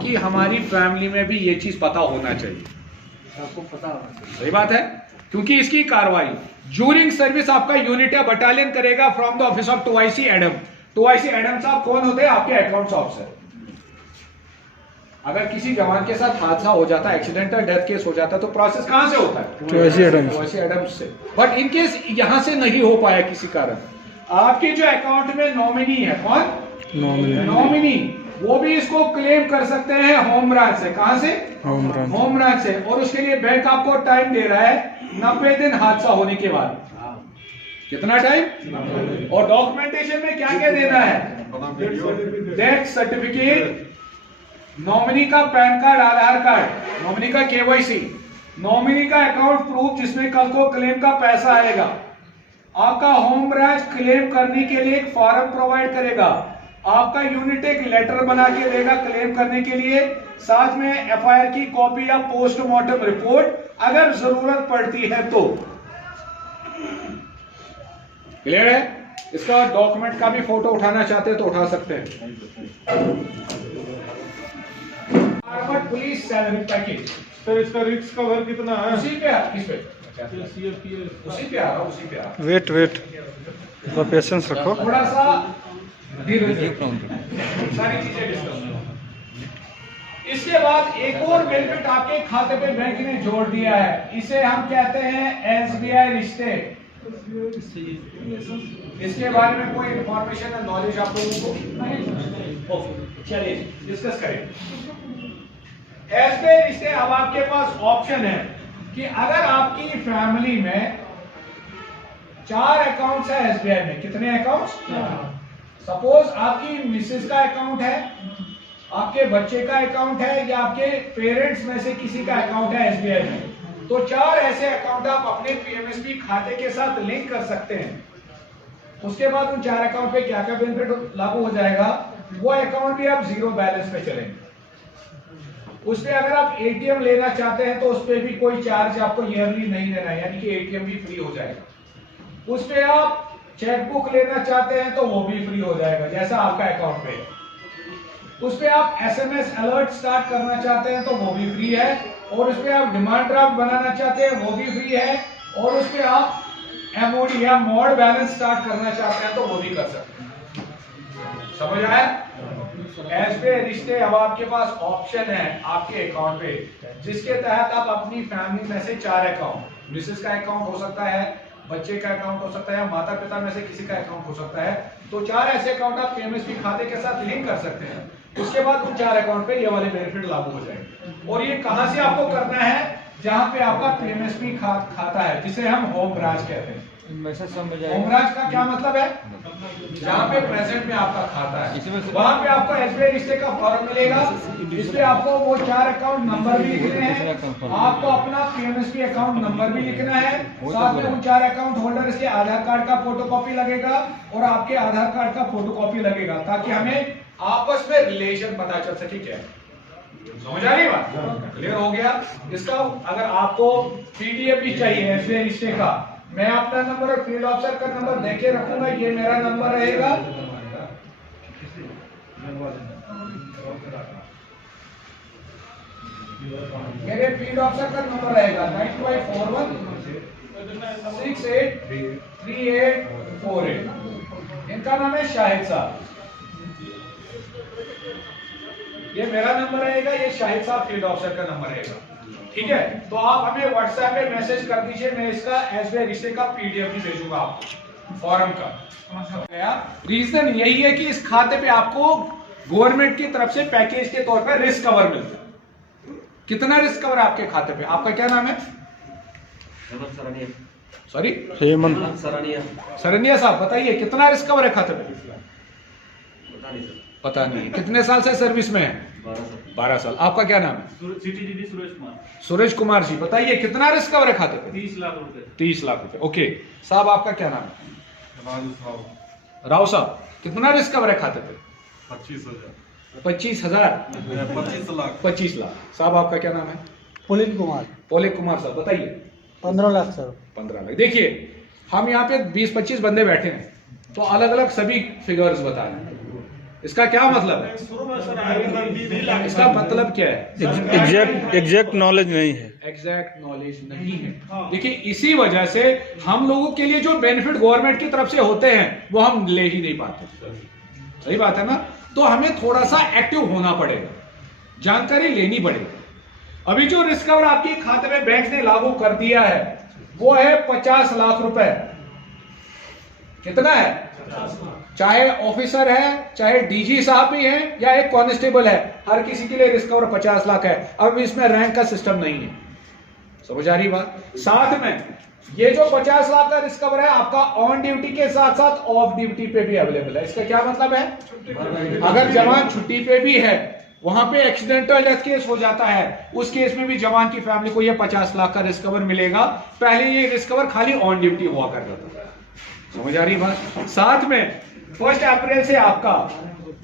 कि हमारी फैमिली में भी ये चीज पता होना चाहिए, आपको पता होना चाहिए। सही बात है, क्योंकि इसकी कार्रवाई ड्यूरिंग सर्विस आपका यूनिट या बटालियन करेगा from the office of 2IC Adam. 2IC Adam साहब कौन होते हैं? आपके अकाउंट्स ऑफिसर। अगर किसी जवान के साथ हादसा हो जाता है, एक्सीडेंटल डेथ केस हो जाता है, तो प्रोसेस कहां से होता है? 2IC एडम से। बट इन केस यहां से नहीं हो पाया किसी कारण, आपके जो अकाउंट में नॉमिनी है, कौन? नॉमिनी, वो भी इसको क्लेम कर सकते हैं होम ब्रांच से। कहां से? होम ब्रांच से। और उसके लिए बैंक आपको टाइम दे रहा है 90 दिन हादसा होने के बाद। कितना टाइम? और डॉक्यूमेंटेशन में क्या क्या देना है? डेथ सर्टिफिकेट, नॉमिनी का पैन कार्ड, आधार कार्ड, नॉमिनी का KYC, नॉमिनी का अकाउंट प्रूफ जिसमें कल को क्लेम का पैसा आएगा। आपका होम ब्रांच क्लेम करने के लिए एक फॉर्म प्रोवाइड करेगा, आपका यूनिट एक लेटर बना के देगा क्लेम करने के लिए, साथ में FIR की कॉपी या पोस्टमार्टम रिपोर्ट अगर जरूरत पड़ती है तो। क्लियर है? इसका डॉक्यूमेंट का भी फोटो उठाना चाहते हैं तो उठा सकते हैं। पुलिस सैलरी पैकेज, सर इसका रिस्क कवर कितना है? उसी पे किस पे? उसी पे आ रहा, उसी पे आ रहा। वेट पेशेंस रखो, थोड़ा सा सारी चीजें डिस्कस। इसके बाद एक और बेनिफिट आपके खाते पे बैंक ने जोड़ दिया है, इसे हम कहते हैं SBI रिश्ते। इसके बारे में कोई इंफॉर्मेशन या नॉलेज आप लोगों को? चलिए डिस्कस करें। SBI रिश्ते, अब आपके पास ऑप्शन है कि अगर आपकी फैमिली में 4 अकाउंट्स है SBI में। कितने अकाउंट्स? सपोज आपकी मिसेस का अकाउंट है, आपके बच्चे का अकाउंट है, या आपके पेरेंट्स में से किसी का अकाउंट है SBI में, तो 4 ऐसे अकाउंट आप अपने PMSB खाते के साथ लिंक कर सकते हैं। उसके बाद उन 4 अकाउंट पे क्या क्या बेनिफिट लागू हो जाएगा? वो अकाउंट भी आप 0 बैलेंस पे चलेंगे। उस पे अगर आप ATM लेना चाहते हैं तो उस पे भी कोई चार्ज आपको ईयरली नहीं देना है, यानी कि ATM भी फ्री हो जाएगा। उस पे आप चेकबुक लेना चाहते हैं तो वो भी फ्री हो जाएगा, जैसा आपका अकाउंट पे। उस पे आप SMS अलर्ट स्टार्ट करना चाहते हैं तो वो भी फ्री है, और उस पे आप डिमांड ड्राफ्ट बनाना चाहते हैं वो भी फ्री है, और उस पे आप MOD या मोड बैलेंस स्टार्ट करना चाहते हैं तो वो भी कर सकते हैं। समझ आया? SBI रिश्ते, अब आपके पास ऑप्शन है आपके अकाउंट पे, जिसके तहत आप अपनी फैमिली में से 4 अकाउंट, मिसेस का अकाउंट हो सकता है, बच्चे का अकाउंट हो सकता है, या माता पिता में से किसी का अकाउंट हो सकता है, तो 4 ऐसे अकाउंट आप PMSB खाते के साथ लिंक कर सकते हैं। उसके बाद उन 4 अकाउंट पे ये वाले बेनिफिट लागू हो जाएंगे। और ये कहां से आपको करना है? जहां पे आपका PMSB खाता है, जिसे हम होम ब्रांच कहते हैं। होम ब्रांच का क्या मतलब है? जहां पे प्रेजेंट में आपका खाता है, वहां पे आपको SBI रिश्ते का फॉर्म मिलेगा। इस पे आपको वो 4 अकाउंट नंबर भी लिखने हैं, आपको अपना PMSB अकाउंट नंबर भी लिखना है, साथ में उन 4 अकाउंट होल्डर्स के आधार कार्ड का फोटोकॉपी लगेगा और आपके आधार कार्ड का फोटोकॉपी लगेगा, ताकि हमें आपस में रिलेशन पता चल सके। क्या समझ आ रही बात? क्लियर हो गया? इसका अगर आपको PDF भी चाहिए SBI रिश्ते का, मैं अपना नंबर और फील्ड ऑफिसर का नंबर देके रखूंगा, ये मेरा नंबर रहेगा। मेरे फील्ड ऑफिसर का नंबर रहेगा 9541 683848। इनका नाम है शाहिद साहब। ये मेरा नंबर रहेगा, ये शाहिद साहब फील्ड ऑफिसर का नंबर रहेगा। ठीक है, तो आप हमें WhatsApp पे मैसेज कर दीजिए, मैं इसका SBI रिश्ते का PDF भी भेजूंगा आपको, फॉर्म का। रीजन यही है कि इस खाते पे आपको गवर्नमेंट की तरफ से पैकेज के तौर पर रिस्क कवर मिलता है। कितना रिस्क कवर है आपके खाते पे? आपका क्या नाम है? सॉरी, हेमंत सरनिया साहब, बताइए कितना रिस्क कवर है खाते पे? पता नहीं। कितने साल से सर्विस में है? 12 साल। आपका क्या नाम है? सुरेश कुमार जी, बताइए कितना रिस्क कवर है खाते पे? 30 लाख रुपए। 30 लाख रुपए। ओके साहब, आपका क्या नाम है? राव साहब, कितना रिस्क कवर है खाते पे? 25,000। 25,000? 25 लाख। साहब आपका क्या नाम है? पुलिन कुमार। पोलिक कुमार साहब, बताइए। 15 लाख सर। 15 लाख। देखिए, हम यहाँ पे 20-25 बंदे बैठे हैं, तो अलग अलग सभी फिगर्स बता रहे हैं। इसका क्या मतलब है? शुरू में सर आएगा इसका मतलब क्या है? एग्जैक्ट नॉलेज नहीं है। एग्जैक्ट नॉलेज नहीं है। देखिए, इसी वजह से हम लोगों के लिए जो बेनिफिट गवर्नमेंट की तरफ से होते हैं वो हम ले ही नहीं पाते। सही बात है ना? तो हमें थोड़ा सा एक्टिव होना पड़ेगा, जानकारी लेनी पड़ेगी। अभी जो रिस्क कवर आपके खाते में बैंक ने लागू कर दिया है वो है 50 लाख रुपए। कितना है? चाहे ऑफिसर है, चाहे डीजी साहब भी हैं, या एक कांस्टेबल है, हर किसी के लिए रिस्क कवर 50 लाख है। अब इसमें रैंक का सिस्टम नहीं है। समझ आ रही बात? साथ में ये जो 50 लाख का रिस्क कवर है आपका ऑन ड्यूटी के साथ साथ ऑफ ड्यूटी पे भी अवेलेबल है। इसका क्या मतलब है? अगर जवान छुट्टी पे भी है, वहां पे एक्सीडेंटल डेथ केस हो जाता है, उस केस में भी जवान की फैमिली को ये 50 लाख का रिस्क कवर मिलेगा। पहले ये रिस्क कवर खाली ऑन ड्यूटी हुआ करता था। समझ आ रही बात? साथ में 1 अप्रैल से आपका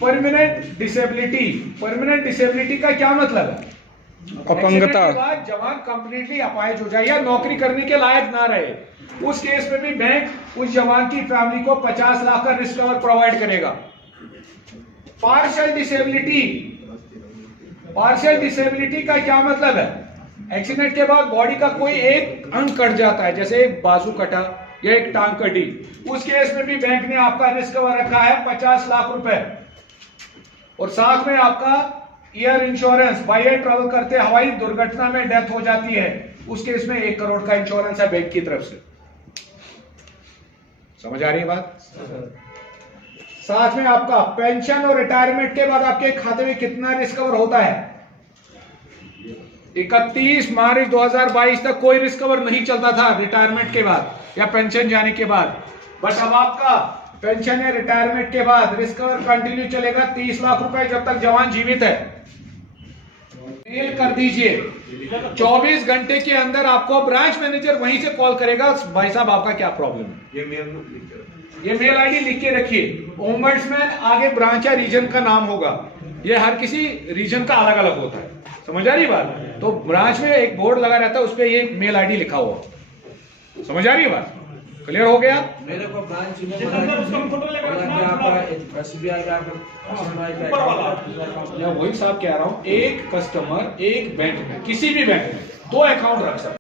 परमानेंट डिसेबिलिटी। परमानेंट डिसेबिलिटी का क्या मतलब है? अपंगता। के बाद जवान कंप्लीटली अपाहिज हो जाए या नौकरी करने के लायक ना रहे, उस केस में भी बैंक उस जवान की फैमिली को 50 लाख का रिस्क कवर प्रोवाइड करेगा। Partial disability. पार्शियल डिसेबिलिटी का क्या मतलब है? एक्सीडेंट के बाद बॉडी का कोई एक अंग कट जाता है, जैसे एक बाजू कटा या एक टांग कटी, उस केस में भी बैंक ने आपका रिस्क कवर रखा है 50 लाख रुपए। और साथ में आपका air insurance, by air travel करते हवाई दुर्घटना में डेथ हो जाती है, उस केस में 1 करोड़ का इंश्योरेंस है बैंक की तरफ से। समझ आ रही बात? साथ में आपका पेंशन और रिटायरमेंट के बाद आपके खाते में कितना रिस्क कवर होता है? 31 मार्च 2022 तक कोई रिस्क कवर नहीं चलता था रिटायरमेंट के बाद या पेंशन जाने के बाद। बट अब आपका पेंशन या रिटायरमेंट के बाद रिस्क कवर कंटिन्यू चलेगा 30 लाख रुपए जब तक जवान जीवित है। मेल कर दीजिए, 24 घंटे के अंदर आपको ब्रांच मैनेजर वहीं से कॉल करेगा, भाई साहब आपका क्या प्रॉब्लम है। ये मेल आईडी लिख के रखिए। ओम्बड्समैन आगे ब्रांच या रीजन का नाम होगा, ये हर किसी रीजन का अलग अलग होता है। समझ आ रही बात? तो ब्रांच में एक बोर्ड लगा रहता है, उस पर ये मेल आईडी लिखा हुआ। समझ आ रही है बात? क्लियर हो गया? मेरे को ब्रांच में मैं वही साहब कह रहा हूं, एक कस्टमर एक बैंक में, किसी भी बैंक में 2 अकाउंट रख सकता है।